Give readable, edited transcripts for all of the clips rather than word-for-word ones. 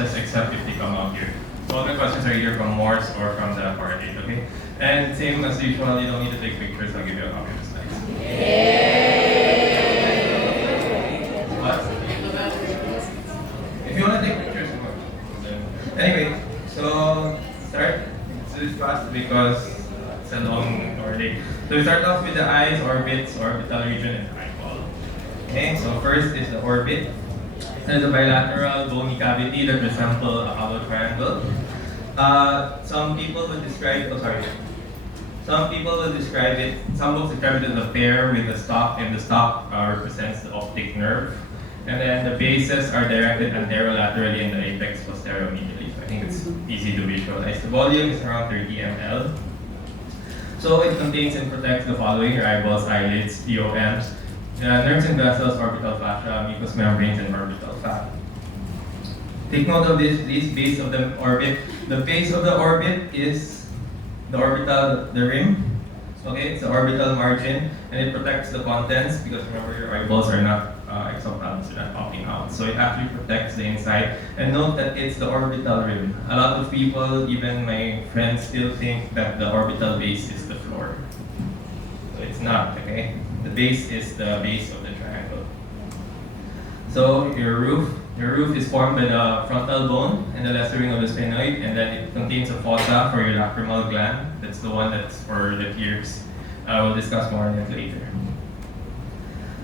sources except if they come out here. So all the questions are either from Morse or from the Correlate, okay? And same as usual, you don't need to take pictures, I'll give you a copy of the slides. What? If you want to take pictures, anyway, so start. This is fast because it's a long Correlate. So we start off with the eyes, orbits, orbital region, and eyeball. Okay, so first is the orbit. There's a bilateral bony cavity that resembles a hollow triangle. Some people would describe it, some books describe it as a pear with a stalk, and the stalk represents the optic nerve. And then the bases are directed anterolaterally and the apex posteromedially. So I think it's easy to visualize. The volume is around 30 ml. So it contains and protects the following: your eyeballs, eyelids, POMs, nerves and vessels, orbital fascia, mucous membranes, and orbital fat. Take note of this base of the orbit. The base of the orbit is the rim. Okay, it's the orbital margin, and it protects the contents because remember your eyeballs are not exophthalmos, they're not popping out. So it actually protects the inside. And note that it's the orbital rim. A lot of people, even my friends, still think that the orbital base is the floor. So it's not, okay? The base is the base of the triangle. So your roof is formed by the frontal bone and the lesser ring of the sphenoid, and then it contains a fossa for your lacrimal gland. That's the one that's for the tears. We'll discuss more on it later.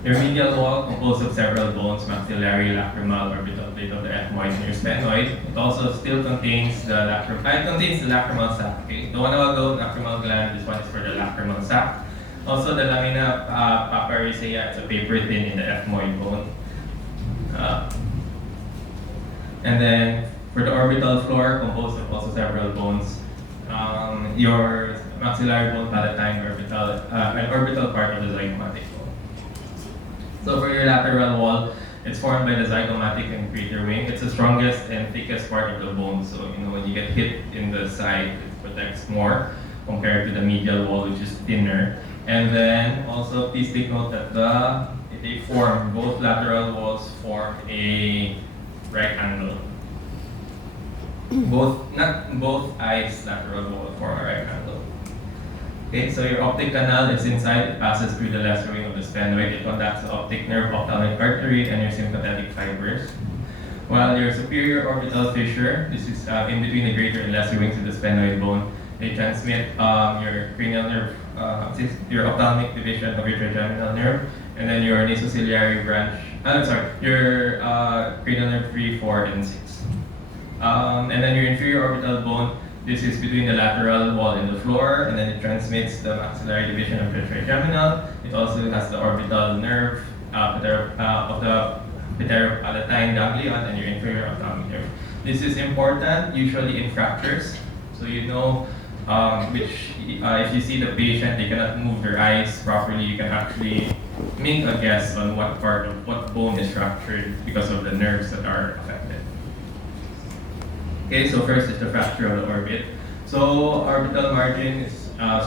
Your medial wall composed of several bones: maxillary, lacrimal, orbital plate of the ethmoid, and your sphenoid. It also still contains the lacrimal sac. Okay, the one I will go lacrimal gland. This one is for the lacrimal sac. Also, the lamina papyracea, it's a paper thin in the ethmoid bone. And then for the orbital floor, composed of also several bones, your maxillary bone, palatine, an orbital part of the zygomatic bone. So for your lateral wall, it's formed by the zygomatic and crater wing. It's the strongest and thickest part of the bone. So when you get hit in the side, it protects more compared to the medial wall, which is thinner. And then also please take note that both lateral walls form a right angle. Both eyes lateral wall form a right angle. Okay, so your optic canal is inside. It passes through the lesser wing of the sphenoid. It conducts the optic nerve, ophthalmic artery, and your sympathetic fibers. While your superior orbital fissure, this is in between the greater and lesser wings of the sphenoid bone, they transmit your cranial nerve, your ophthalmic division of your trigeminal nerve, and then your nasociliary branch. Your cranial nerve 3, 4, and 6. And then your inferior orbital bone. This is between the lateral wall and the floor, and then it transmits the maxillary division of the trigeminal. It also has the orbital nerve of the pteropalatine ganglion and your inferior ophthalmic nerve. This is important, usually in fractures. So if you see the patient, they cannot move their eyes properly, you can actually make a guess on what bone is fractured because of the nerves that are affected. Okay, so first is the fracture of the orbit. So orbital margin is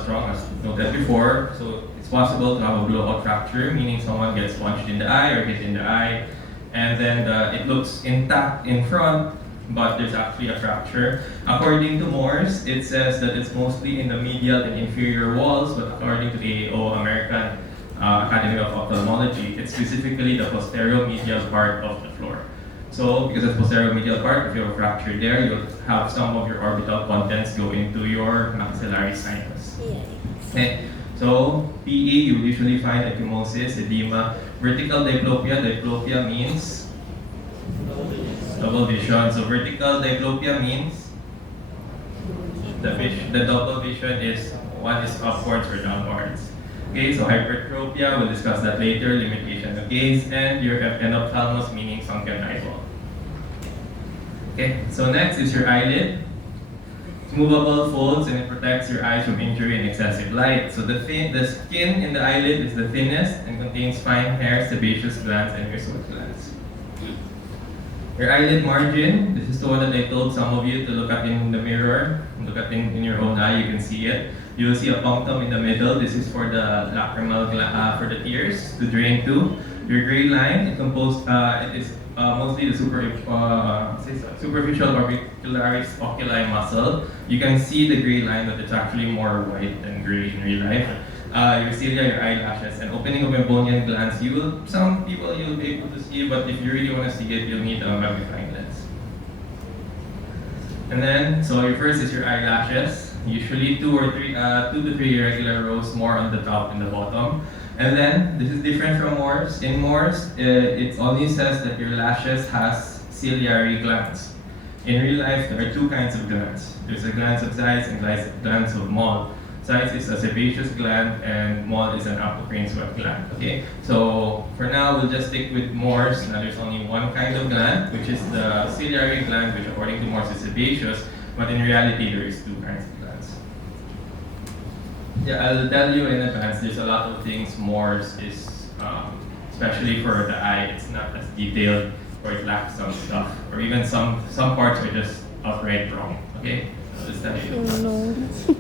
strong, as noted before. So it's possible to have a blowout fracture, meaning someone gets punched in the eye or hit in the eye, and then it looks intact in front, but there's actually a fracture. According to Morse, it says that it's mostly in the medial and inferior walls, but according to the AAO, American Academy of Ophthalmology, it's specifically the posteromedial part of the floor. So, because it's posteromedial part, if you have a fracture there, you'll have some of your orbital contents go into your maxillary sinus. Okay. So, PE, you usually find ecchymosis, edema, vertical diplopia. Diplopia means double vision. So, vertical diplopia means the double vision is one is upwards or downwards. Okay, so hypertropia, we'll discuss that later, limitation of gaze, and your enophthalmos, meaning sunken eyeball. Okay, so next is your eyelid. It's movable, folds, and it protects your eyes from injury and excessive light. So the skin in the eyelid is the thinnest and contains fine hairs, sebaceous glands, and your sweat glands. Your eyelid margin, this is the one that I told some of you to look at in the mirror. Look at in your own eye, you can see it. You will see a punctum in the middle. This is for the lacrimal for the tears to drain to. Your gray line, it is mostly the superficial orbicularis oculi muscle. You can see the gray line, but it's actually more white than gray in real life. Your cilia, your eyelashes, and opening of meibomian glands. Some people you'll be able to see, but if you really want to see it, you'll need a magnifying lens. And then, so your first is your eyelashes. Usually two to three irregular rows, more on the top and the bottom. And then, this is different from Morse. In Morse, it only says that your lashes has ciliary glands. In real life, there are two kinds of glands. There's a glands of Zeiss and glands of Moll. Zeiss is a sebaceous gland and Moll is an apocrine sweat gland. Okay, so for now we'll just stick with Morse. Now there's only one kind of gland, which is the ciliary gland, which according to Morse is sebaceous, but in reality there is two kinds of glands. Yeah, I'll tell you in advance. There's a lot of things Morse is, especially for the eye, it's not as detailed, or it lacks some stuff, or even some parts are just outright wrong. Okay. No.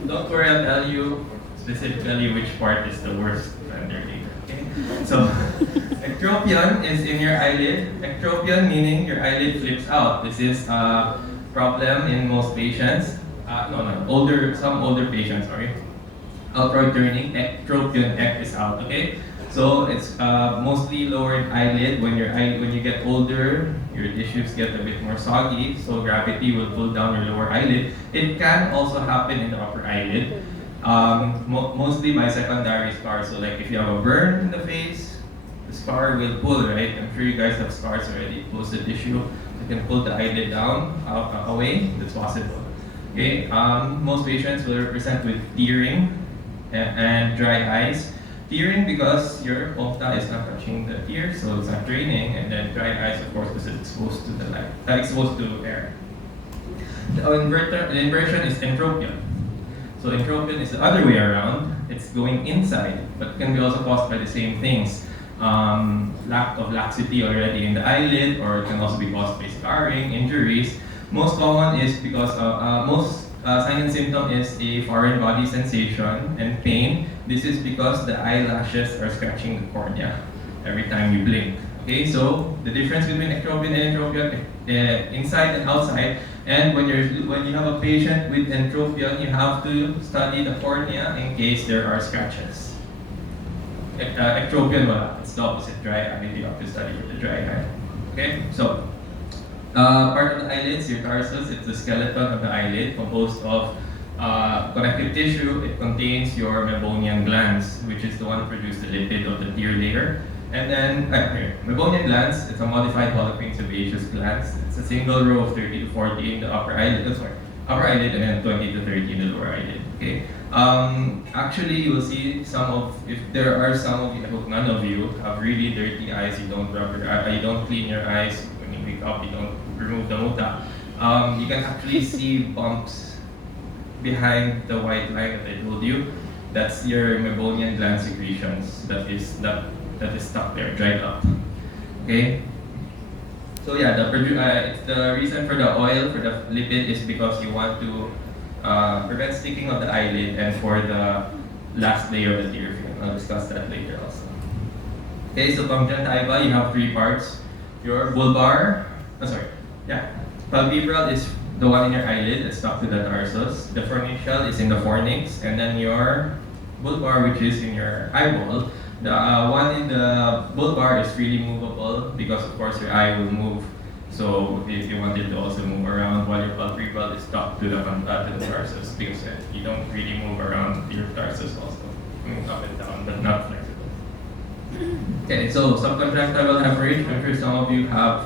Don't worry, I'll tell you specifically which part is the worst later. Okay? So, ectropion is in your eyelid. Ectropion meaning your eyelid flips out. This is a problem in most patients. Some older patients, sorry. Outward turning, ectropion, ec is out, okay? So it's mostly lowered eyelid. When you get older, your tissues get a bit more soggy, so gravity will pull down your lower eyelid. It can also happen in the upper eyelid, mostly by secondary scars. So like if you have a burn in the face, the scar will pull, right? I'm sure you guys have scars already. Close the tissue, you can pull the eyelid down, away. That's possible. Okay. Most patients will present with tearing and dry eyes. Tearing because your puncta is not touching the tear, so it's not draining, and then dry eyes, of course, because it's exposed to the light, exposed to air. The inversion is entropion. So entropion is the other way around. It's going inside, but can be also caused by the same things. Lack of laxity already in the eyelid, or it can also be caused by scarring, injuries. Most common is because most sign and symptom is a foreign body sensation and pain. This is because the eyelashes are scratching the cornea every time you blink. Okay, so the difference between ectropion and entropion, inside and outside. And when you have a patient with entropion, you have to study the cornea in case there are scratches. Ectropion, it's the opposite, dry eye. You have to study with the dry eye. Okay, so part of the eyelids, your tarsus, it's the skeleton of the eyelid composed of connective tissue. It contains your meibomian glands, which is the one that produces the lipid of the tear layer. And then, meibomian glands, it's a modified holocrine sebaceous glands. It's a single row of 30 to 40 in the upper eyelid, upper eyelid, and then 20 to 30 in the lower eyelid. Okay. Actually, you will see if there are some of you, I hope none of you have really dirty eyes. You don't you don't clean your eyes when you wake up. You don't remove the muta. You can actually see bumps behind the white line that I told you. That's your meibomian gland secretions that is stuck there, dried up. Okay. So yeah, it's the reason for the oil, for the lipid, is because you want to prevent sticking of the eyelid and for the last layer of the tear film. I'll discuss that later also. Okay, so conjunctiva, you have three parts. Your bulbar, palpebral is the one in your eyelid that's stuck to the tarsus. The fornicial is in the fornix, and then your bulbar, which is in your eyeball. The one in the bulbar is freely movable because, of course, your eye will move. So if you wanted to also move around, while your palpebral is stuck to the tarsus, because you don't really move around your tarsus also, up and down, but not flexible. Okay, so subconjunctival hemorrhage. I'm sure some of you have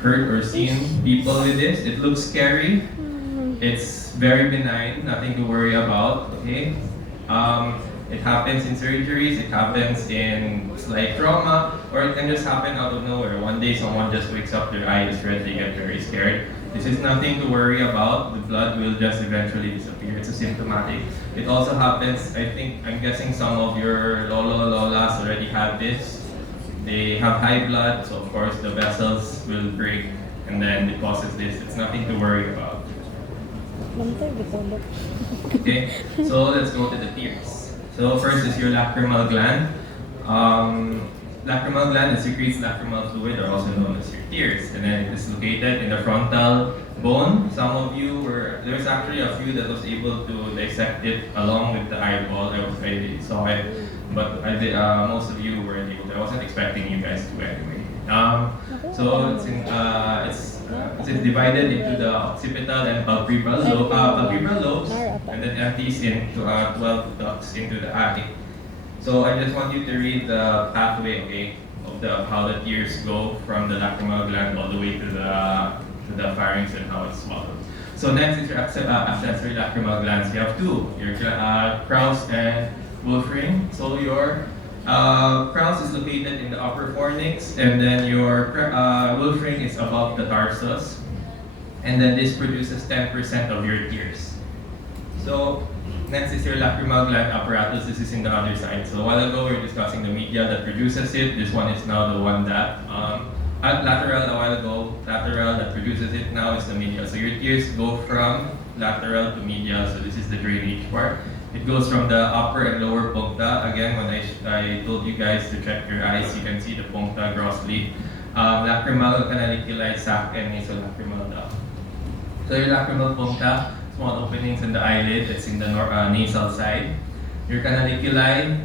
heard or seen people with this. It looks scary. It's very benign, nothing to worry about. Okay. It happens in surgeries, it happens in slight trauma, or it can just happen out of nowhere. One day someone just wakes up, their eye is red, they get very scared. This is nothing to worry about. The blood will just eventually disappear. It's asymptomatic. It also happens, I'm guessing some of your lolas already have this. They have high blood, so of course the vessels will break, and then it causes this. It's nothing to worry about. Okay, so let's go to the tears. So first is your lacrimal gland. lacrimal gland that secretes lacrimal fluid are also known as your tears, and then it is located in the frontal bone. Some of you there's actually a few that was able to dissect it along with the eyeball. I saw it, but most of you weren't able to. I wasn't expecting you guys to anyway. So it's divided into the occipital and palpebral lobes, and then empties into 12 ducts into the eye. So I just want you to read the pathway, okay, of how the tears go from the lacrimal gland all the way to the pharynx and how it's swallowed. So next is your accessory lacrimal glands. You have two, your Krauss and Wolfram. So your Krauss is located in the upper fornix, and then your Wolfram is above the tarsus, and then this produces 10% of your tears. So next is your lacrimal gland apparatus. This is in the other side. So a while ago we were discussing the media that produces it. This one is now the one that lateral a while ago, lateral that produces it now is the medial. So your tears go from lateral to medial. So this is the drainage part. It goes from the upper and lower puncta. Again, when I told you guys to check your eyes, you can see the puncta grossly. Lacrimal canaliculi sac and nasolacrimal duct. So your lacrimal puncta, small openings in the eyelid, it's in the nasal side. Your canaliculi,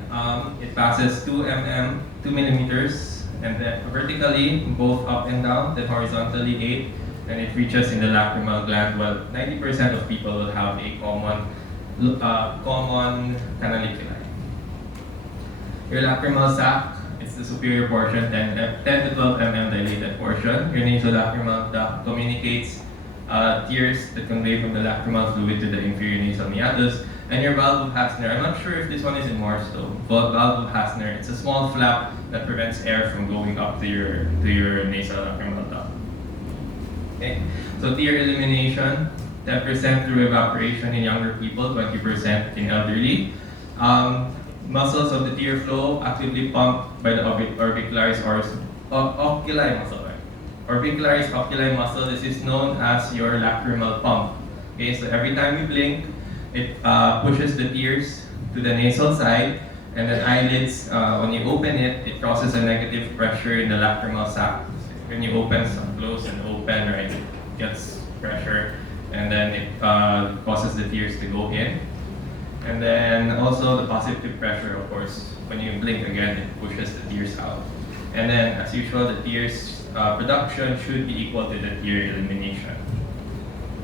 it passes 2 millimeters, and then vertically, both up and down, then horizontally 8, and it reaches in the lacrimal gland. Well, 90% of people will have a common canaliculi. Your lacrimal sac, it's the superior portion, 10 to 12 dilated portion. Your nasolacrimal duct communicates tears that convey from the lacrimal fluid to the inferior nasal meatus. And your valve of Hasner, I'm not sure if this one is in Morse though, but valve of Hasner, it's a small flap that prevents air from going up to your nasal lacrimal duct. Okay, so tear elimination, 10% through evaporation in younger people, 20% in elderly. Muscles of the tear flow actively pumped by the orbicularis or oculi muscle. Orbicularis oculi muscle, this is known as your lacrimal pump. Okay, so every time you blink, it pushes the tears to the nasal side, and then eyelids, when you open it, it causes a negative pressure in the lacrimal sac. When you open, close and open, right, it gets pressure, and then it causes the tears to go in. And then also the positive pressure, of course, when you blink again, it pushes the tears out. And then, as usual, the tears production should be equal to the tear elimination.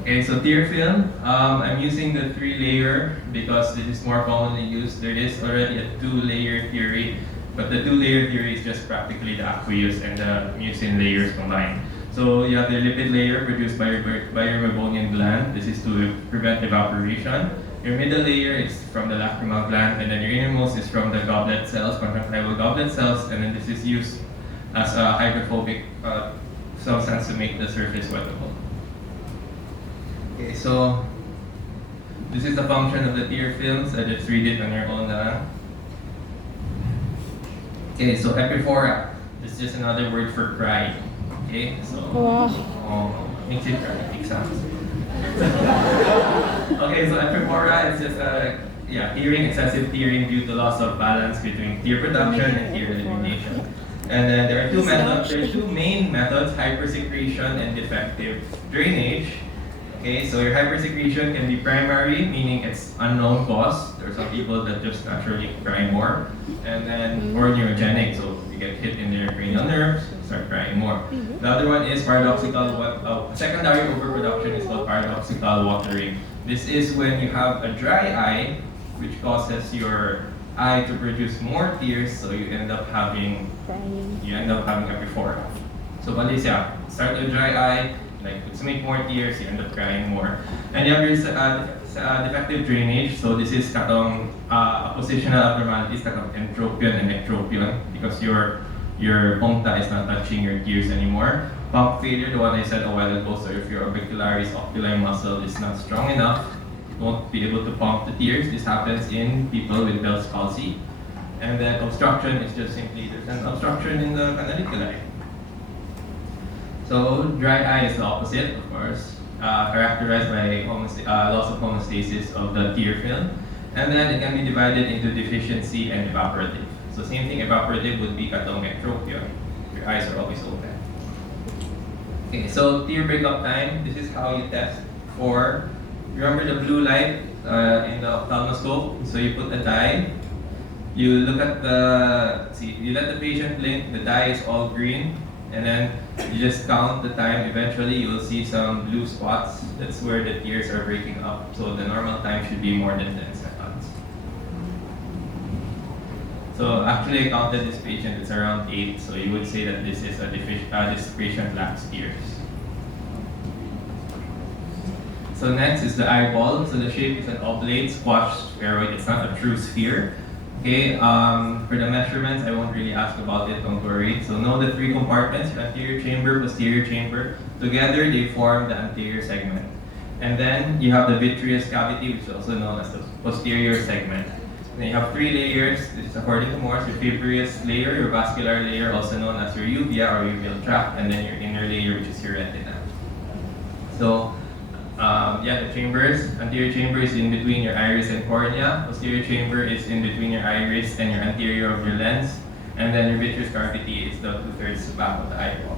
Okay, so tear film, I'm using the 3-layer because this is more commonly used. There is already a 2-layer theory, but the 2-layer theory is just practically the aqueous and the mucin layers combined. So you have the lipid layer produced by your meibomian gland. This is to prevent evaporation. Your middle layer is from the lacrimal gland, and then your innermost is from the goblet cells, conjunctival goblet cells, and then this is used as a hydrophobic substance to make the surface wettable. Okay, so this is the function of the tear films. I just read it on your own. Okay, so epiphora is just another word for crying. Okay, so makes it cry, makes sounds. Okay, so epiphora is just tearing, excessive tearing due to loss of balance between tear production and tear elimination. And then there are two methods. There are two main methods: hypersecretion and defective drainage. Okay, so your hypersecretion can be primary, meaning it's unknown cause. There are some people that just naturally cry more, and then or neurogenic, so you get hit in their cranial nerves, start crying more. The other one is paradoxical. Secondary overproduction is called paradoxical watering. This is when you have a dry eye, which causes your eye to produce more tears, so you end up having epiphora. So Valencia, start with dry eye, like let's make more tears, you end up crying more. And you have your defective drainage. So this is katong positional abnormalities, katong entropion and ectropion, because your puncta is not touching your tears anymore. Pump failure, the one I said a while ago. So if your orbicularis oculi muscle is not strong enough, you won't be able to pump the tears. This happens in people with Bell's palsy. And then obstruction is just simply there's an obstruction in the canaliculi. So dry eye is the opposite, of course, characterized by loss of homeostasis of the tear film. And then it can be divided into deficiency and evaporative. So same thing, evaporative would be catongectropia. Your eyes are always open. Okay, so tear breakup time, this is how you test for, remember the blue light in the ophthalmoscope? So you put a dye, you look at you let the patient blink, the dye is all green, and then you just count the time. Eventually you will see some blue spots. That's where the tears are breaking up. So the normal time should be more than 10 seconds. So actually I counted this patient, it's around 8. So you would say that this is this patient lacks tears. So next is the eyeball. So the shape is an oblate squashed spheroid. It's not a true sphere. Okay, for the measurements, I won't really ask about it, don't worry. So know the 3 compartments, your anterior chamber, posterior chamber. Together, they form the anterior segment. And then you have the vitreous cavity, which is also known as the posterior segment. Then you have 3 layers. This is according to Morse, your fibrous layer, your vascular layer, also known as your uvea or uveal tract, and then your inner layer, which is your retina. So, the chambers. Anterior chamber is in between your iris and cornea. Posterior chamber is in between your iris and your anterior of your lens. And then your vitreous cavity is the 2/3 back of the eyeball.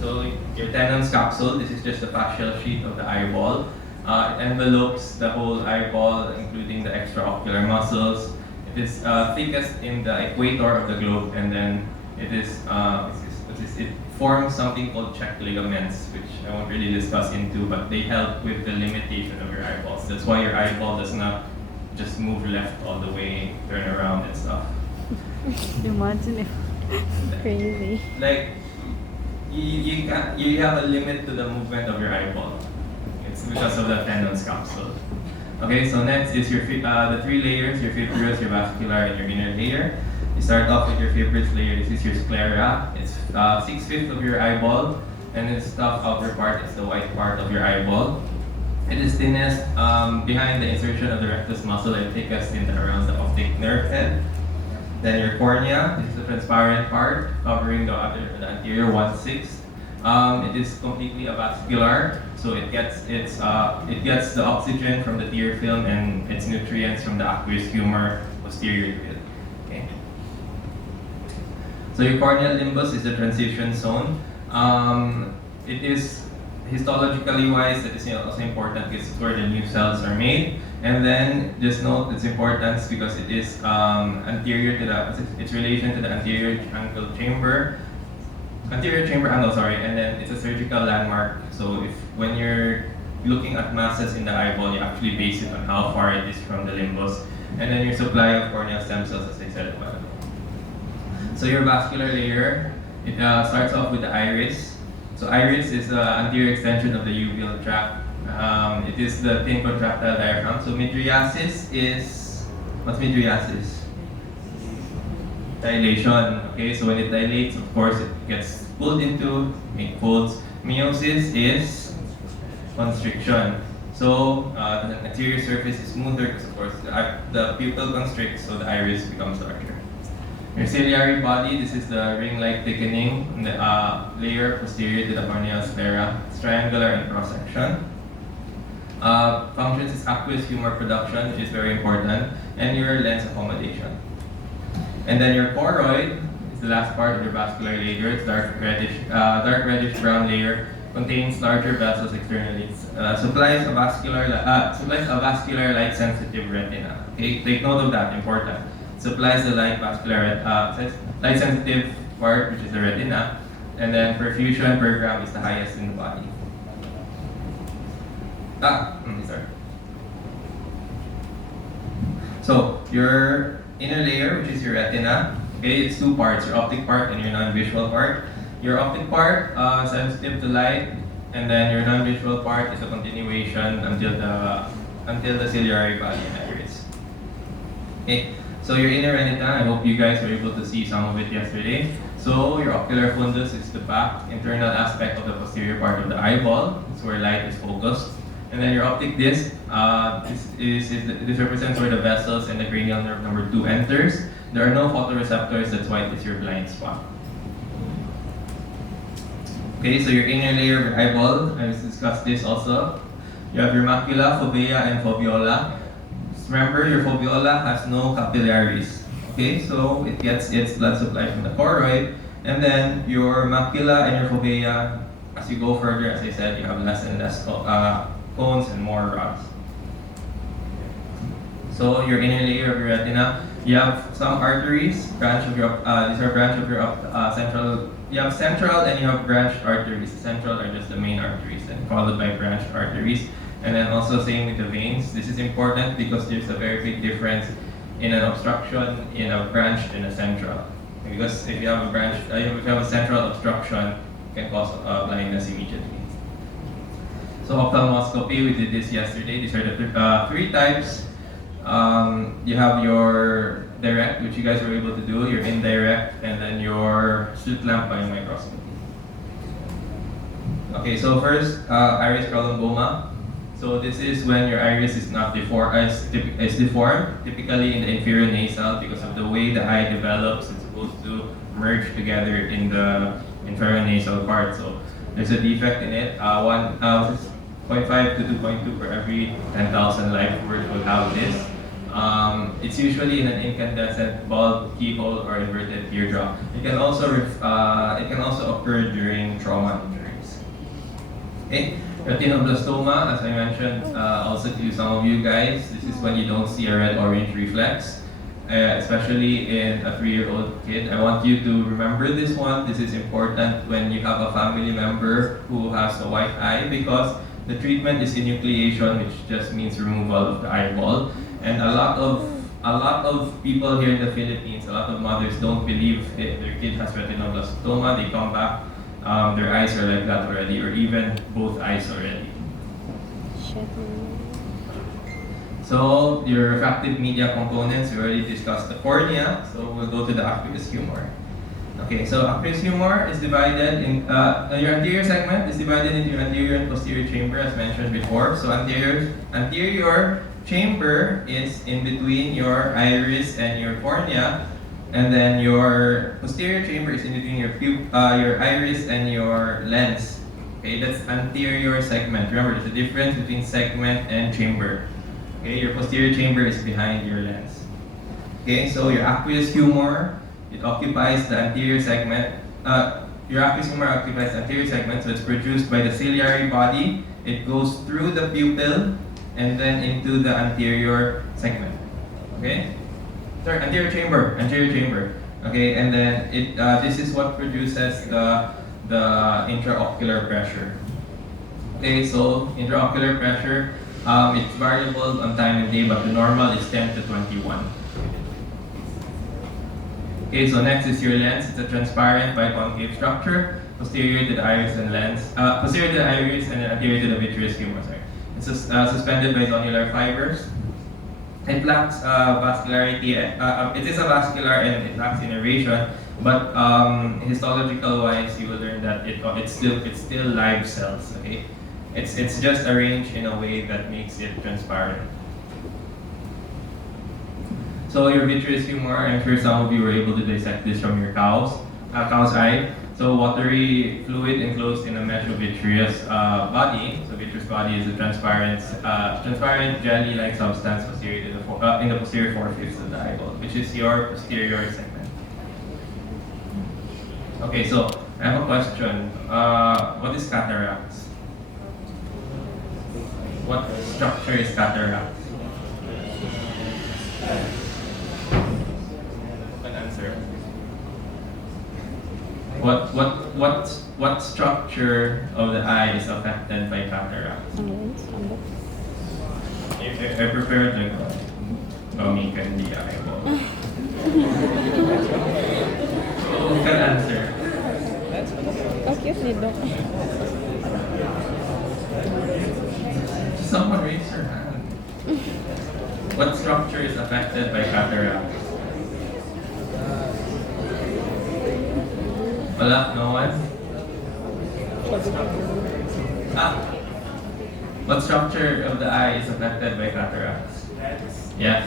So your Tennant's capsule, this is just the fascial sheet of the eyeball. It envelopes the whole eyeball, including the extraocular muscles. It is thickest in the equator of the globe, and then it forms something called check ligaments, which I won't really discuss into, but they help with the limitation of your eyeballs. That's why your eyeball does not just move left all the way, turn around and stuff. Imagine if crazy. Like you have a limit to the movement of your eyeball. It's because of the Tennant's capsule. Okay, so next is your the 3 layers: your fibrous, your vascular, and your inner layer. You start off with your fibrous layer. This is your sclera. It's 6/5 of your eyeball, and this tough outer part is the white part of your eyeball. It is thinnest behind the insertion of the rectus muscle and thickest around the optic nerve head. Then your cornea. This is the transparent part covering the anterior 1/6. It is completely avascular, so it gets the oxygen from the tear film and its nutrients from the aqueous humor posterior to it. Okay. So your corneal limbus is the transition zone. It is histologically wise, that is also important because it's where the new cells are made. And then just note its importance because it is anterior to its relation to the anterior angle chamber. Anterior chamber angle, sorry, and then it's a surgical landmark. So when you're looking at masses in the eyeball, you actually base it on how far it is from the limbus. And then your supply of corneal stem cells, as I said a while ago. So your vascular layer, it starts off with the iris. So iris is the anterior extension of the uveal tract. It is the thin contractile diaphragm. So mydriasis is, what's mydriasis? Dilation. Okay, so when it dilates, of course, it gets pulled into, make folds. Meiosis is constriction. So the anterior surface is smoother because, of course, the pupil constricts, so the iris becomes larger. Your ciliary body, this is the ring-like thickening in the layer posterior to the corneal sclera. It's triangular in cross-section. Functions is aqueous humor production, which is very important, and your lens accommodation. And then your choroid is the last part of your vascular layer. It's dark reddish brown layer, contains larger vessels externally. Supplies a vascular light-sensitive retina. Okay, take note of that. Important. Supplies the light-sensitive part, which is the retina, and then perfusion per gram is the highest in the body. Sorry. So your inner layer, which is your retina, okay, it's 2 parts: your optic part and your non-visual part. Your optic part sensitive to light, and then your non-visual part is a continuation until the ciliary body and iris. Okay. So your inner retina, I hope you guys were able to see some of it yesterday. So your ocular fundus is the back internal aspect of the posterior part of the eyeball. It's where light is focused. And then your optic disc, this represents where the vessels and the cranial nerve number 2 enters. There are no photoreceptors, that's why it is your blind spot. Okay, so your inner layer of your eyeball, I discussed this also. You have your macula, fovea, and foveola. Remember, your foveola has no capillaries. Okay, so it gets its blood supply from the choroid, and then your macula and your fovea, as you go further, as I said, you have less and less cones and more rods. So your inner layer of your retina, you have some arteries, branch of your, these are branch of your central, you have central and you have branched arteries. Central are just the main arteries and followed by branched arteries. And then also same with the veins. This is important because there's a very big difference in an obstruction in a branched and a central. Because if you have a branch, if you have a central obstruction, it can cause blindness immediately. So ophthalmoscopy, we did this yesterday. These are the three types. You have your direct, which you guys were able to do, your indirect, and then your slit lamp by microscopy. Okay, so first, iris prolongoma. So this is when your iris is not deformed, typically in the inferior nasal because of the way the eye develops. It's supposed to merge together in the inferior nasal part. So there's a defect in it. 0.5 to 2.2 per every 10,000 life worth will have this. It's usually in an incandescent bulb, keyhole, or inverted teardrop. It can also occur during trauma injuries. Okay, retinoblastoma, as I mentioned, also to some of you guys, this is when you don't see a red-orange reflex, especially in a 3-year-old kid. I want you to remember this one. This is important when you have a family member who has a white eye because the treatment is enucleation, which just means removal of the eyeball. And a lot of people here in the Philippines, a lot of mothers don't believe if their kid has retinoblastoma. They come back, their eyes are like that already, or even both eyes already. So your refractive media components, we already discussed the cornea. So we'll go to the aqueous humor. Okay, so aqueous humor is divided in, your anterior segment is divided into your anterior and posterior chamber as mentioned before. So anterior chamber is in between your iris and your cornea, and then your posterior chamber is in between your iris and your lens. Okay, that's anterior segment. Remember, there's a difference between segment and chamber. Okay, your posterior chamber is behind your lens. Okay, so your aqueous humor, it occupies the anterior segment. Your aqueous humor occupies the anterior segment, so it's produced by the ciliary body. It goes through the pupil and then into the anterior segment. Okay? Sorry, anterior chamber. Okay, and then this is what produces the intraocular pressure. Okay, so intraocular pressure, it's variable on time and day, but the normal is 10 to 21. Okay, so next is your lens. It's a transparent biconcave structure, posterior to the iris and lens, posterior to the iris and anterior to the vitreous humor. Sorry. It's suspended by zonular fibers. It lacks vascularity. It is a vascular and it lacks innervation, but histological wise, you will learn that it's still live cells. Okay, it's just arranged in a way that makes it transparent. So your vitreous humor, I'm sure some of you were able to dissect this from your cow's eye. So watery fluid enclosed in a mesh of vitreous body. So vitreous body is a transparent jelly-like substance posterior to in the posterior 4/5 of the eyeball, which is your posterior segment. Okay, so I have a question. What is cataracts? What structure is cataract? An answer. What structure of the eye is affected by cataract? I prepared like gummy candy eyeball. Who can answer? Someone raise your hand. What structure is affected by cataract? Wala? No one? What structure of the eye is affected by cataracts? Yes.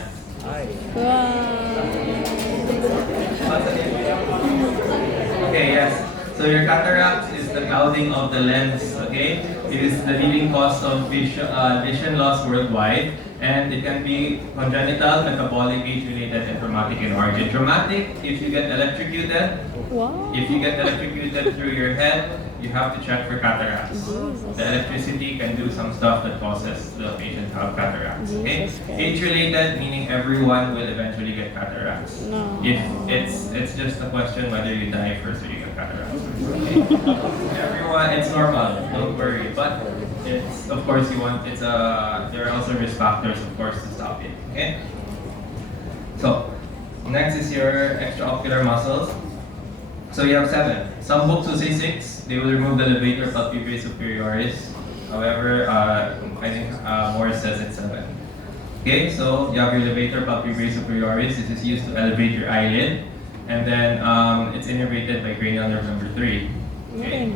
Okay, yes. So your cataracts is the clouding of the lens, okay? It is the leading cause of vision loss worldwide, And it can be congenital, metabolic, age-related, and traumatic in origin. Traumatic, if you get electrocuted. Wow. If you get electrocuted through your head, you have to check for cataracts. Jesus. The electricity can do some stuff that causes the patient to have cataracts. Okay? Jesus Christ. Age-related, meaning everyone will eventually get cataracts. No. If it's just a question whether you die first or you get cataracts. Okay? Everyone, it's normal. Don't worry. But it's, of course, you want. There are also risk factors, of course, to stop it. Okay. So next is your extraocular muscles. So you have 7. Some books will say 6. They will remove the levator palpebrae superioris. However, I think Morris says it's 7. Okay, so you have your levator palpebrae superioris. This is used to elevate your eyelid, and then it's innervated by cranial nerve number 3. Okay.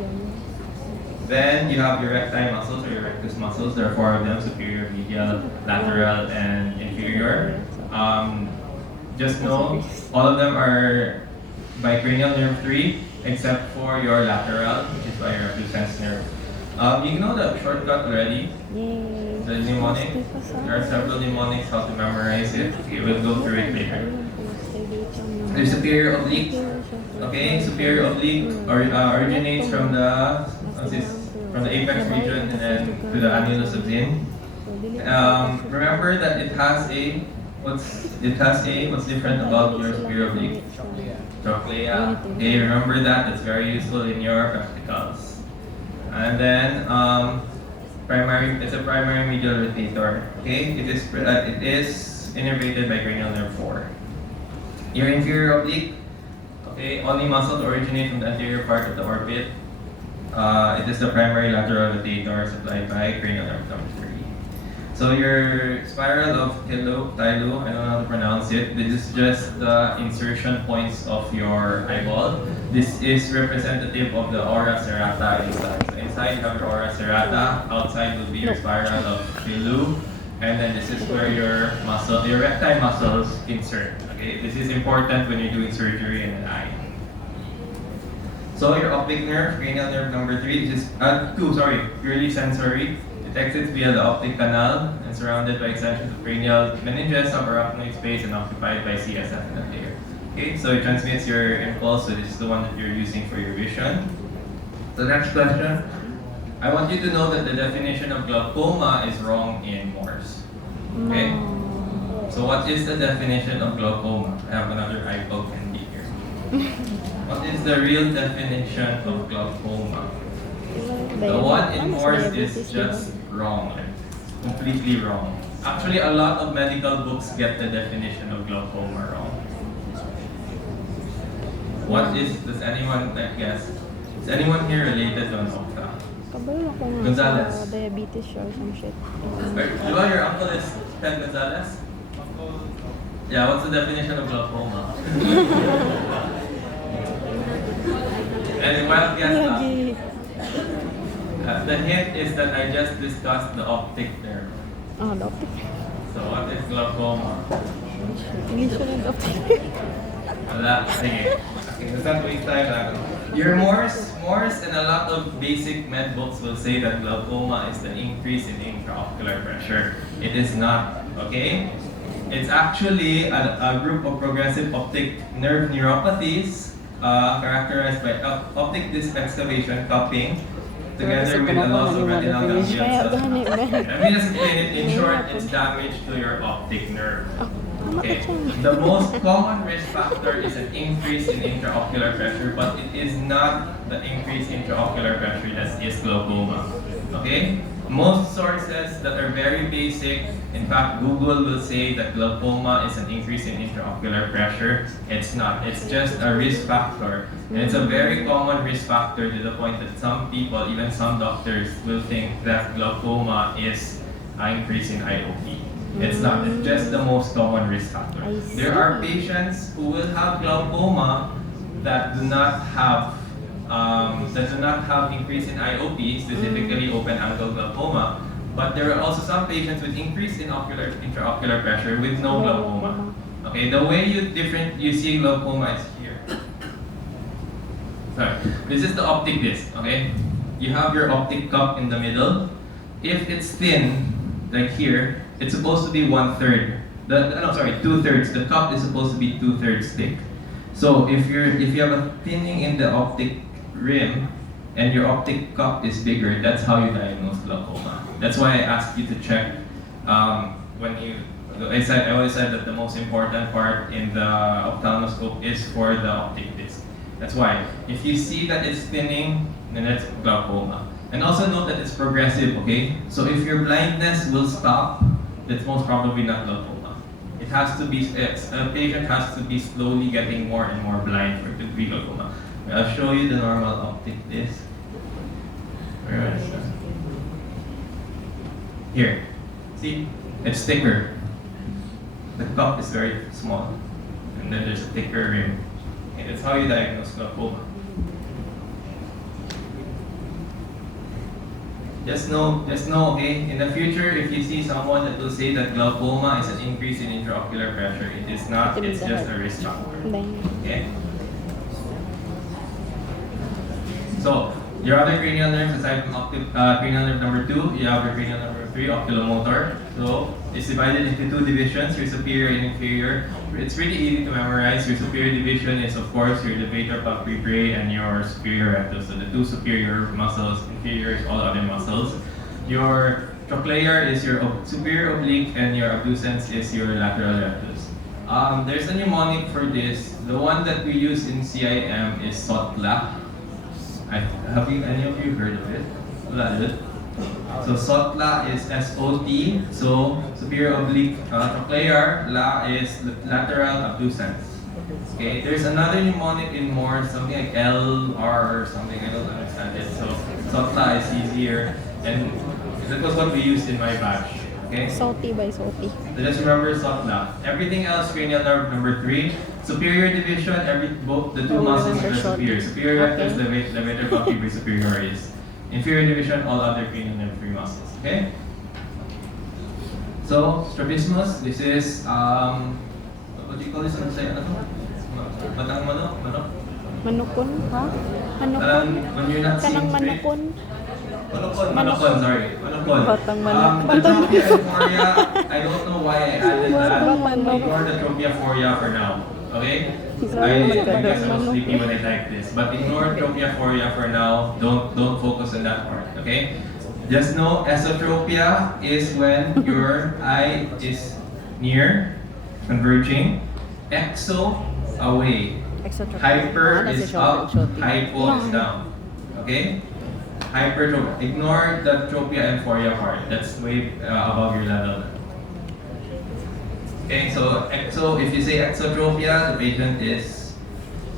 Then you have your recti muscles or your rectus muscles. There are 4 of them: superior, medial, lateral, and inferior. Just know all of them are by cranial nerve 3, except for your lateral, which is by your reflex nerve. You know the shortcut already? Yay. The mnemonic? There are several mnemonics how to memorize it. Okay, we'll go through it later. There's superior oblique. Okay, superior oblique originates from the apex region and then to the annulus of Zinn. Remember that it has a what's different about your superior oblique? Trochlea. Okay, remember that. That's very useful in your practicals. And then it's a primary medial rotator. Okay, it is innervated by cranial nerve 4. Your inferior oblique. Okay, only muscles originate from the anterior part of the orbit. It is the primary lateral rotator supplied by cranial nerve number 3. So your spiral of Tylo, I don't know how to pronounce it. This is just the insertion points of your eyeball. This is representative of the ora serrata inside. So inside you have your ora serrata, outside will be your spiral of Tylo, and then this is where your recti muscles insert. Okay, this is important when you're doing surgery in an eye. So your optic nerve, cranial nerve number 3, this is 2, purely sensory. It exits via the optic canal and surrounded by extensions of cranial meninges, subarachnoid space, and occupied by CSF in the layer. Okay, so it transmits your impulse, so this is the one that you're using for your vision. The next question, I want you to know that the definition of glaucoma is wrong in Morse. Okay? So what is the definition of glaucoma? I have another eye poke candy here. What is the real definition of glaucoma? The one in Morse is just wrong, completely wrong. Actually, a lot of medical books get the definition of glaucoma wrong. Does anyone guess? Is anyone here related to an opta? Kabalo ko nga Gonzales. sa diabetes siya or some shit. Diba your uncle is Ted Gonzales? Yeah, what's the definition of glaucoma? And wild guess now. The hint is that I just discussed the optic nerve. The optic. So what is glaucoma? English na the optic. Wala. Sige. Okay, let's not waste time. Your Morse and a lot of basic med books will say that glaucoma is the increase in intraocular pressure. It is not. Okay? It's actually a group of progressive optic nerve neuropathies characterized by optic disc excavation, cupping, together with a loss of retinal ganglion cells. Let me just explain it. In short, it's damage to your optic nerve. Okay. The most common risk factor is an increase in intraocular pressure, but it is not the increase in intraocular pressure that is glaucoma. Okay? Most sources that are very basic, in fact, Google will say that glaucoma is an increase in intraocular pressure. It's not. It's just a risk factor. And it's a very common risk factor to the point that some people, even some doctors, will think that glaucoma is an increase in IOP. It's not. It's just the most common risk factor. There are patients who will have glaucoma that do not have increase in IOP, specifically open angle glaucoma, but there are also some patients with increase in intraocular pressure with no glaucoma. Okay, the way you see glaucoma is here. Sorry, this is the optic disc. Okay, you have your optic cup in the middle. If it's thin, like here, it's supposed to be 1/3. No, sorry, 2/3. The cup is supposed to be 2/3 thick. So if you have a thinning in the optic rim and your optic cup is bigger, that's how you diagnose glaucoma. That's why I asked you to check when you. I always said that the most important part in the ophthalmoscope is for the optic disc. That's why if you see that it's thinning, then that's glaucoma. And also note that it's progressive, okay? So if your blindness will stop, that's most probably not glaucoma. It has to be, a patient has to be slowly getting more and more blind for it to be glaucoma. I'll show you the normal optic disc. Where is that? Here. See? It's thicker. The cup is very small. And then there's a thicker rim. Okay, that's how you diagnose glaucoma. Just know, okay, in the future, if you see someone that will say that glaucoma is an increase in intraocular pressure, it is not, it's just a risk factor. Okay? So, your other cranial nerves, aside from cranial nerve number 2, you have your cranial number 3, oculomotor. So, it's divided into 2 divisions, your superior and inferior. It's really easy to memorize. Your superior division is, of course, your levator palpebrae and your superior rectus. So the 2 superior muscles, inferior is all other muscles. Your trochlear is your superior oblique, and your abducens is your lateral rectus. There's a mnemonic for this. The one that we use in CIM is SOTLA. Have you, any of you heard of it? So SOTLA is S-O-T, so superior oblique trochlear, La is lateral abducens. Okay, there's another mnemonic in Morse, something like L-R or something, I don't understand it. So SOTLA is easier, and that was what we used in my batch. Okay? Salty by salty. So just remember SOTLA. Everything else, cranial nerve number 3. Superior division, both the 2 muscles are superior. Superior rectus, levator palpebrae superioris. Inferior division, all other cranial nerve 3 muscles. Okay? So, strabismus, this is, what do you call this? Ano sa'yo? Matang manok? Manukon, ha? Manukon? When you're not Kanang seeing straight. manukon? Manokon, sorry. Manokon. Batang manok. The tropia euphoria, I don't know why I added that. Batang manok. Ignore the tropia euphoria for now. Okay? Sorry, I guess I was manok. sleepy when I typed this. But ignore tropia euphoria for now. Don't focus on that part. Okay? Just know esotropia is when your eye is near, converging. Exo, away. Hyper is up, hypo is down. Okay? Hypertropia. Ignore the tropia euphoria part. That's way above your level. Okay, so if you say exotropia, the patient is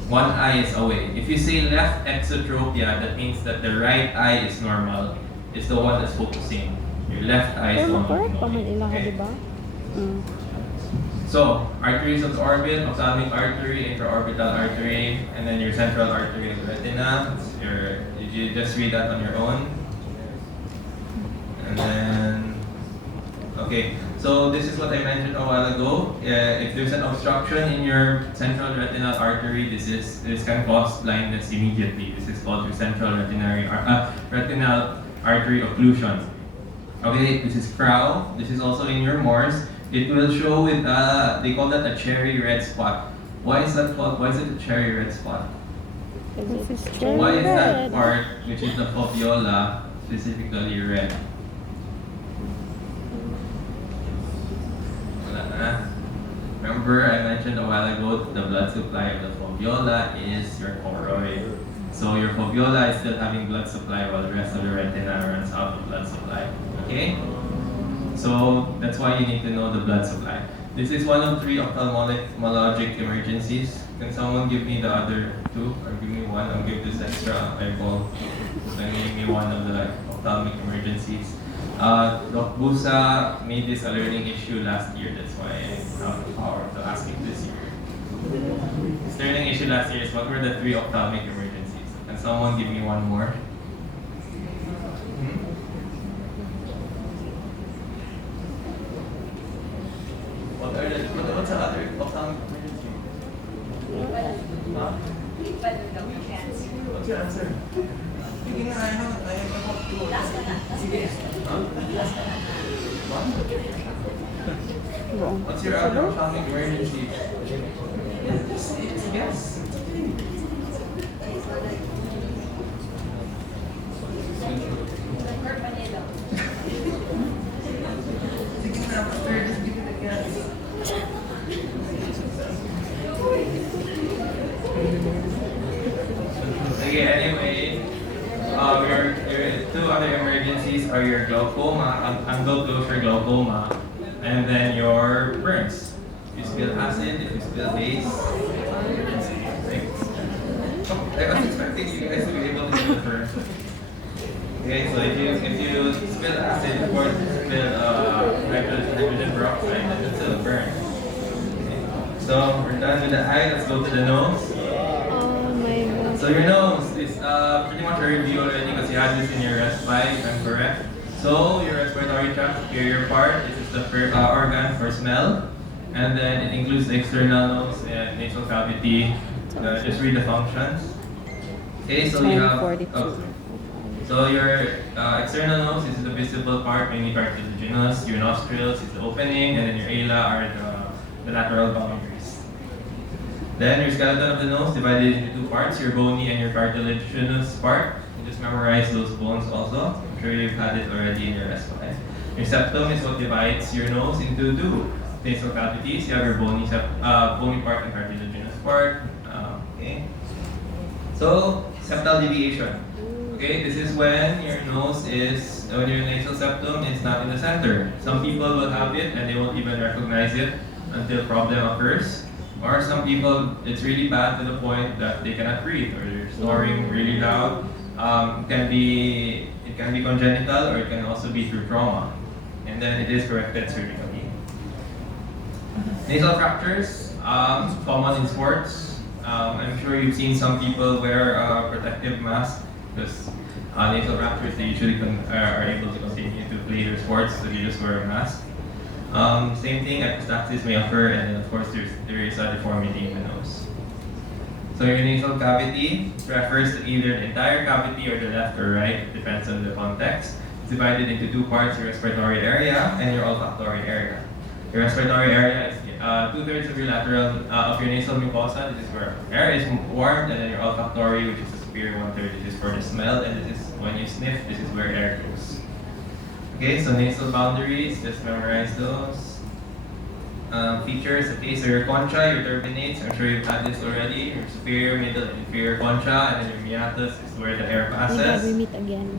one eye is away. If you say left exotropia, that means that the right eye is normal. It's the one that's focusing. Your left eye is Pero normal. correct pa man ilaha, Okay. diba? So, arteries of the orbit, ophthalmic artery, intraorbital artery, and then your central artery of the retina. You just read that on your own. And then, okay, so this is what I mentioned a while ago. If there's an obstruction in your central retinal artery, this can cause blindness immediately. This is called your central retinal artery occlusion. Okay, this is CRAO. This is also in your Morse. It will show with, they call that a cherry red spot. Why is that called? Why is it a cherry red spot? Why is that part, which is the foviola, specifically red? Remember, I mentioned a while ago the blood supply of the foviola is your choroid. So your foviola is still having blood supply while the rest of the retina runs out of blood supply. Okay? So that's why you need to know the blood supply. This is one of 3 ophthalmologic emergencies. Can someone give me the other 2? Or give me one? I'll give this extra eyeball. So give me one of the ophthalmic emergencies. Doc Busa made this a learning issue last year. That's why I have the power to ask it this year. This learning issue last year is what were the 3 ophthalmic emergencies? Can someone give me one more? What's the other ophthalmic emergency? Huh? What's your answer? Sige nga, I have about 2. Sige. Huh? Buong. What's your atomic emergency? Yes. Okay, anyway, your two other emergencies are your glaucoma, angle closure glaucoma, and then your burns. If you spill acid, if you spill base, I was expecting you guys to be able to do the burn. Okay, so if you spill acid, of course, spill hydrogen peroxide, then it's still a burn. Okay. So we're done with the eye. Let's go to the nose. Oh my God. So your nose is pretty much a review already because you had this in your res 5, if I'm correct. So your respiratory tract, superior part, this is the organ for smell. And then it includes the external nose and nasal cavity. Just read the functions. Okay, so you have... 10:42. So your external nose is the visible part, mainly cartilaginous. Your nostrils is the opening, and then your ala are the lateral boundaries. Then your skeleton of the nose divided into two parts, your bony and your cartilaginous part. You just memorize those bones also. I'm sure you've had it already in your S1. Your septum is what divides your nose into two nasal cavities. You have your bony part and cartilaginous part. Okay. So septal deviation. Okay, this is when your your nasal septum is not in the center. Some people will have it and they won't even recognize it until problem occurs. Or some people, it's really bad to the point that they cannot breathe or they're snoring really loud. It can be congenital or it can also be through trauma. And then it is corrected surgically. Nasal fractures, common in sports. I'm sure you've seen some people wear a protective mask because nasal fractures, they usually are able to continue to play their sports, so they just wear a mask. Same thing, epistaxis may occur, and then of course there is a deformity in the nose. So your nasal cavity refers to either the entire cavity or the left or right, depends on the context. It's divided into two parts, your respiratory area and your olfactory area. Your respiratory area is 2/3 of your nasal mucosa. This is where air is warmed, and then your olfactory, which is the superior 1/3, this is for the smell, and this is when you sniff, this is where air goes. Okay, so nasal boundaries, just memorize those. Features, the base of your concha, your turbinates, I'm sure you've had this already. Your superior, middle, and inferior concha, and then your meatus is where the air Oh my God, we passes. meet again.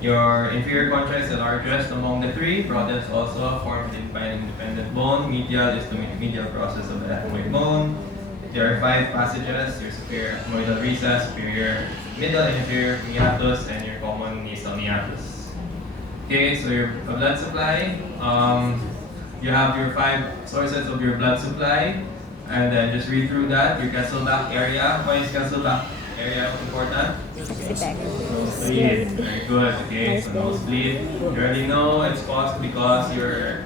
Your inferior concha is the largest among the three. Broadens also formed by an independent bone. Medial is the medial process of the ethmoid bone. There are 5 passages, your superior ethmoidal recess, superior, middle, and inferior meatus, and your common nasal meatus. Okay, so your blood supply, you have your 5 sources of your blood supply, and then just read through that. Your Kesselbach area, why is Kesselbach area important? Sexy Nosebleed, very good. Okay, so nosebleed. You already know it's caused because your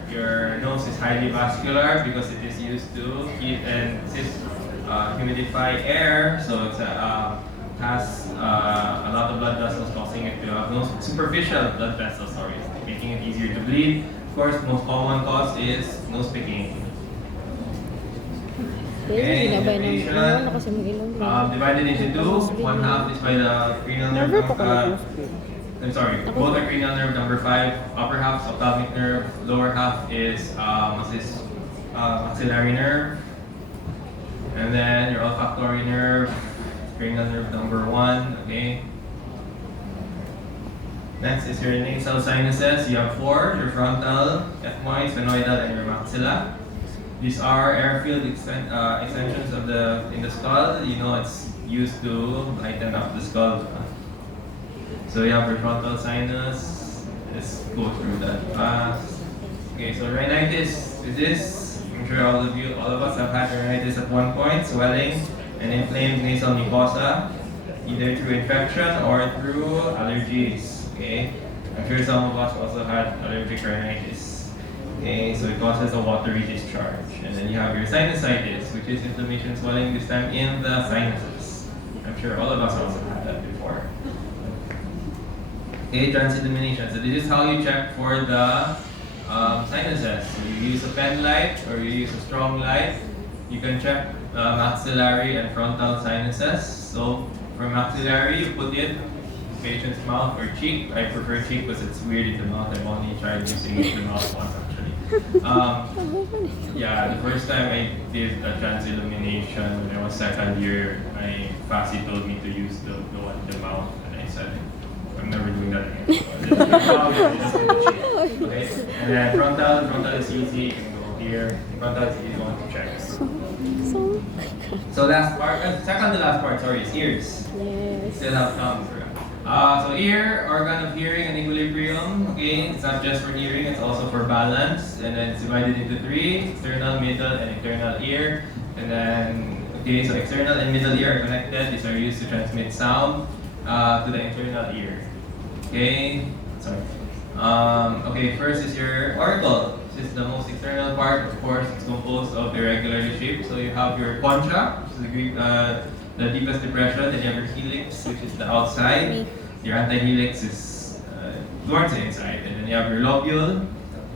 nose is highly vascular because it is used to heat and humidify air, so it has a lot of blood vessels causing it to have superficial blood vessels, making it easier to bleed. Of course, most common cause is nose picking. Okay, divided into two. One half is by the cranial nerve. I'm sorry, both are cranial nerve number 5. Upper half is ophthalmic nerve. Lower half is maxillary nerve. And then your olfactory nerve, cranial nerve number 1. Okay. Next is your nasal sinuses. You have 4: your frontal, ethmoid, sphenoidal, and your maxilla. These are air-filled extensions of in the skull. You know it's used to lighten up the skull. So you have your frontal sinus. Let's go through that fast. Okay, so rhinitis is this. I'm sure all of us have had rhinitis at one point, swelling and inflamed nasal mucosa, either through infection or through allergies. Okay, I'm sure some of us also had allergic rhinitis. Okay, so it causes a watery discharge. And then you have your sinusitis, which is inflammation, swelling, this time in the sinuses. I'm sure all of us also had that before. Okay, transit elimination. So this is how you check for the sinuses. So you use a pen light or you use a strong light. You can check maxillary and frontal sinuses. So for maxillary, you put it in patient's mouth or cheek. I prefer cheek because it's weird in the mouth. I've only tried using it in the mouth once actually. Yeah, the first time I did a transillumination when I was second year, my Fassi told me to use the one in the mouth, and I said, I'm never doing that again. Okay, and then frontal is easy. You can go here. Frontal is easy one to check. So last part, second to last part, sorry, is ears. Yes. Still have tongues. So ear, organ of hearing and equilibrium. Okay, it's not just for hearing, it's also for balance. And then it's divided into three: external, middle, and internal ear. And then, okay, so external and middle ear are connected. These are used to transmit sound to the internal ear. Okay, sorry. Okay, first is your auricle. This is the most external part. Of course, it's composed of irregularly shaped. So you have your concha, which is the Greek, the deepest depression. Then you have your helix, which is the outside. Your antihelix is towards the inside. And then you have your lobule,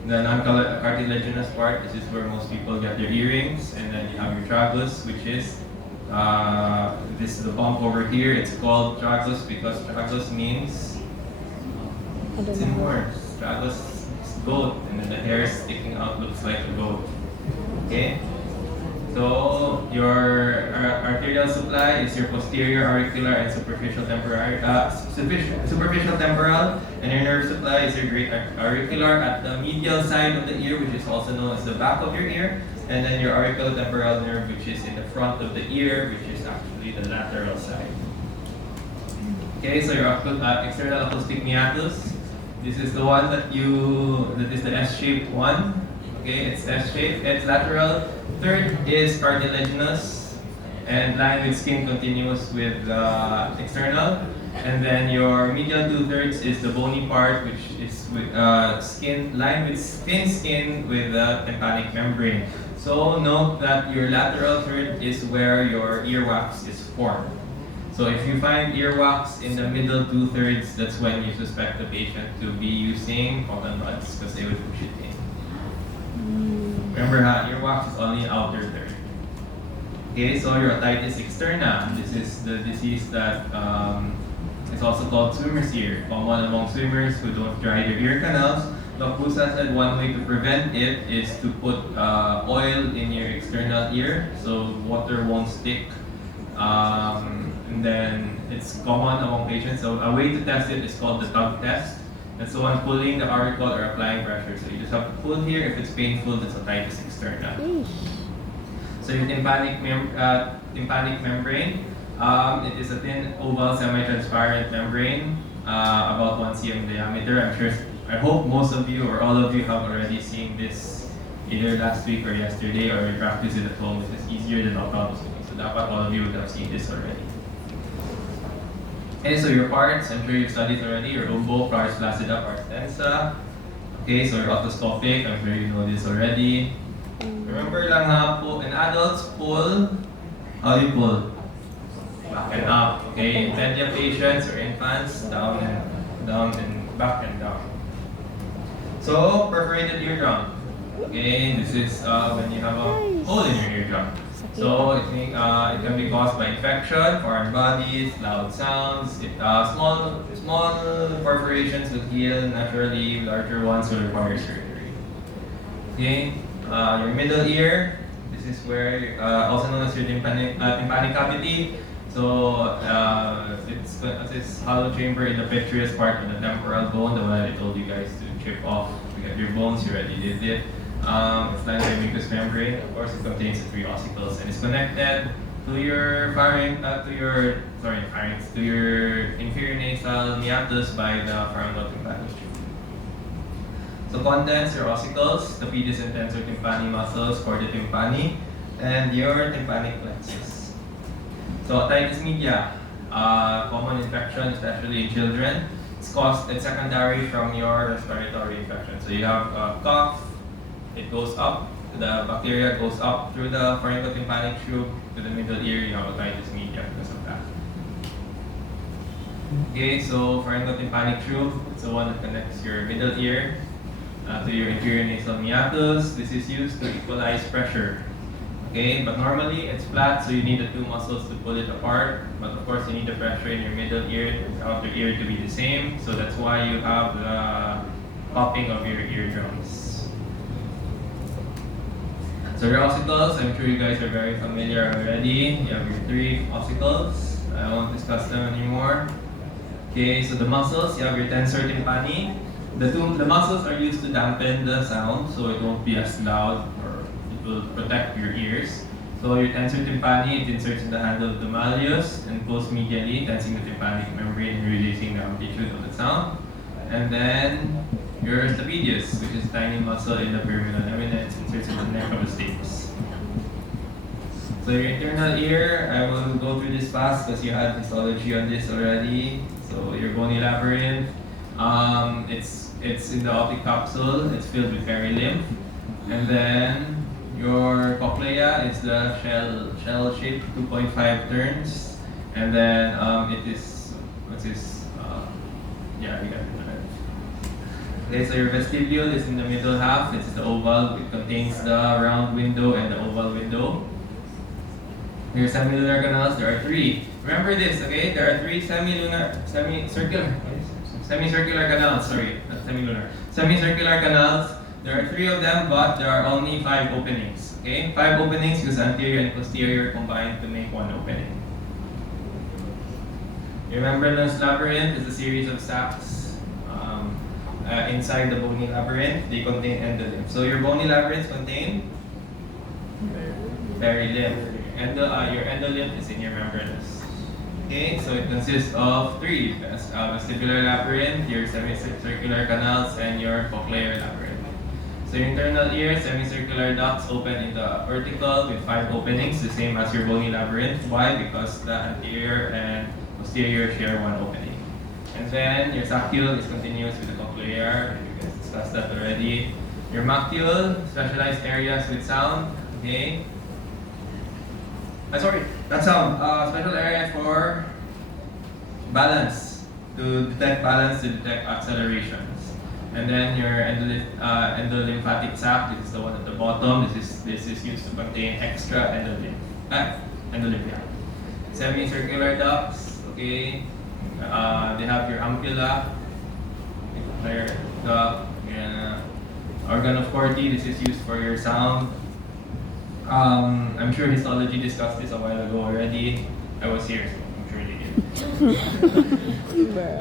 the non-cartilaginous part. This is where most people get their earrings. And then you have your tragus, which is this is the bump over here. It's called tragus because tragus means it's in horns. Tragus is goat, and then the hair sticking out looks like a goat. Okay? So your arterial supply is your posterior auricular and superficial temporal, and your nerve supply is your great auricular at the medial side of the ear, which is also known as the back of your ear, and then your auriculotemporal nerve, which is in the front of the ear, which is actually the lateral side. Okay, so your external acoustic meatus. This is the one that is the S-shaped one. Okay, it's S-shaped, it's lateral. Third is cartilaginous and lined with skin continuous with external. And then your medial 2/3 is the bony part, which is with skin lined with thin skin with the tympanic membrane. So note that your lateral third is where your earwax is formed. So if you find earwax in the middle 2/3, that's when you suspect the patient to be using cotton buds because they would push it in. Remember, earwax is only outer third. Okay, so your otitis externa. This is the disease that is also called swimmer's ear. Common among swimmers who don't dry their ear canals. Lapusa said one way to prevent it is to put oil in your external ear so water won't stick. And then it's common among patients. So a way to test it is called the tug test. That's the one pulling the auricle or applying pressure. So you just have to pull here. If it's painful, that's otitis externa. So your tympanic membrane, it is a thin oval semi-transparent membrane, about 1 cm diameter. I hope most of you or all of you have already seen this either last week or yesterday, or you practice it at home. This is easier than autonomous. So dapat all of you would have seen this already. Okay, so your parts, I'm sure you've studied already, your umbo, pars flaccida, pars tensa. Okay, so your otoscopic, I'm sure you know this already. Remember lang in adults, pull, how do you pull? Back and up. Okay, in pedia patients or infants, down and back and down. So, perforated eardrum. Okay, this is when you have a hole in your eardrum. So it can be caused by infection, foreign bodies, loud sounds. Small perforations will heal naturally. Larger ones will require surgery. Okay, your middle ear. This is where also known as your tympanic cavity. So it's hollow chamber in the vitreous part of the temporal bone, the one that I told you guys to chip off to get your bones. You already did it. It's lined by mucous membrane. Of course, it contains the 3 ossicles and is connected to your to your inferior nasal meatus by the pharyngotympanic tube. So contents, your ossicles, the pedis and tensor tympani muscles, chordae tympani, and your tympanic plexus. So otitis media, common infection, especially in children. It's secondary from your respiratory infection. So you have cough. It goes up, the bacteria goes up through the pharyngotympanic tube to the middle ear. You have otitis media because of that. Okay, so pharyngotympanic tube, it's the one that connects your middle ear to your inferior nasal meatus. This is used to equalize pressure. Okay, but normally it's flat, so you need the two muscles to pull it apart. But of course, you need the pressure in your middle ear and outer ear to be the same. So that's why you have the popping of your eardrums. So your ossicles, I'm sure you guys are very familiar already. You have your three ossicles. I won't discuss them anymore. Okay, so the muscles, you have your tensor tympani. The muscles are used to dampen the sound, so it won't be as loud, or it will protect your ears. So your tensor tympani, it inserts in the handle of the malleus and pulls medially, tensing the tympanic membrane and releasing the amplitude of the sound. And then your stapedius, which is a tiny muscle in the pyramidal eminence, inserts in the neck of the stapes. So your internal ear, I will go through this fast because you had histology on this already. So your bony labyrinth, it's in the optic capsule. It's filled with perilymph, and then your cochlea is the shell-shaped 2.5 turns, and then it is what's this? Yeah, you got it. Okay, so your vestibule is in the middle half. It's the oval. It contains the round window and the oval window. Your semilunar canals, there are three. Remember this, okay? There are three semicircular canals, sorry, not semilunar. Semicircular canals, there are three of them, but there are only 5 openings, okay? 5 openings because anterior and posterior combine to make one opening. Your membranous labyrinth is a series of sacs inside the bony labyrinth. They contain endolymph. So your bony labyrinths contain perilymph. Your endolymph is in your membranous. Okay, so it consists of 3: vestibular labyrinth, your semicircular canals, and your cochlear labyrinth. So your internal ear, semicircular ducts open in the vertical with 5 openings, the same as your bony labyrinth. Why? Because the anterior and posterior share one opening. And then your saccule is continuous with the cochlear. You guys discussed that already. Your macule, specialized areas with sound. Okay. Sorry, not sound. Special area for balance, to detect balance, to detect accelerations. And then your endolymphatic sac, this is the one at the bottom. This is used to contain extra endolymph. Semicircular ducts, okay. They have your ampulla, their duct, and organ of Corti. This is used for your sound. I'm sure histology discussed this a while ago already. I was here, so I'm sure they did.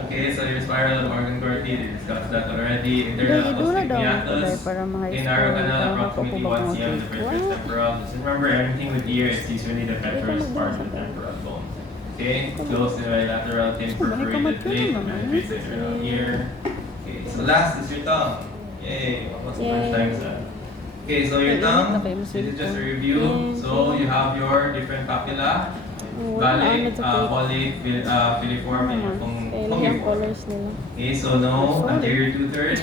Okay, so your spiral of organ Corti, they discussed that already. Internal acoustic meatus, okay, narrow canal approximately 1 cm, the petrous temporal. Just remember, everything with ear is usually the petrous part of the temporal bone. Okay, close the bilateral thin perforated plate, penetrates the ear. Okay, so last is your tongue. Yay! Almost much times that. Okay, so your tongue, this is just a review. So you have your different papilla, valate, volate, filiform, and your fungiform. Okay, so no anterior 2/3 is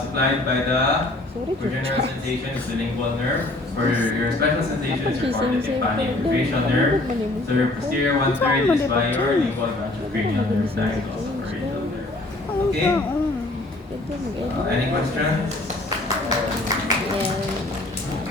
supplied by the for general sensation is the lingual nerve. For your special sensation is your cortex tympani and your facial nerve. So your posterior 1/3 is by your lingual cranial nerve that is also parietal nerve. Okay? Any questions? Yeah.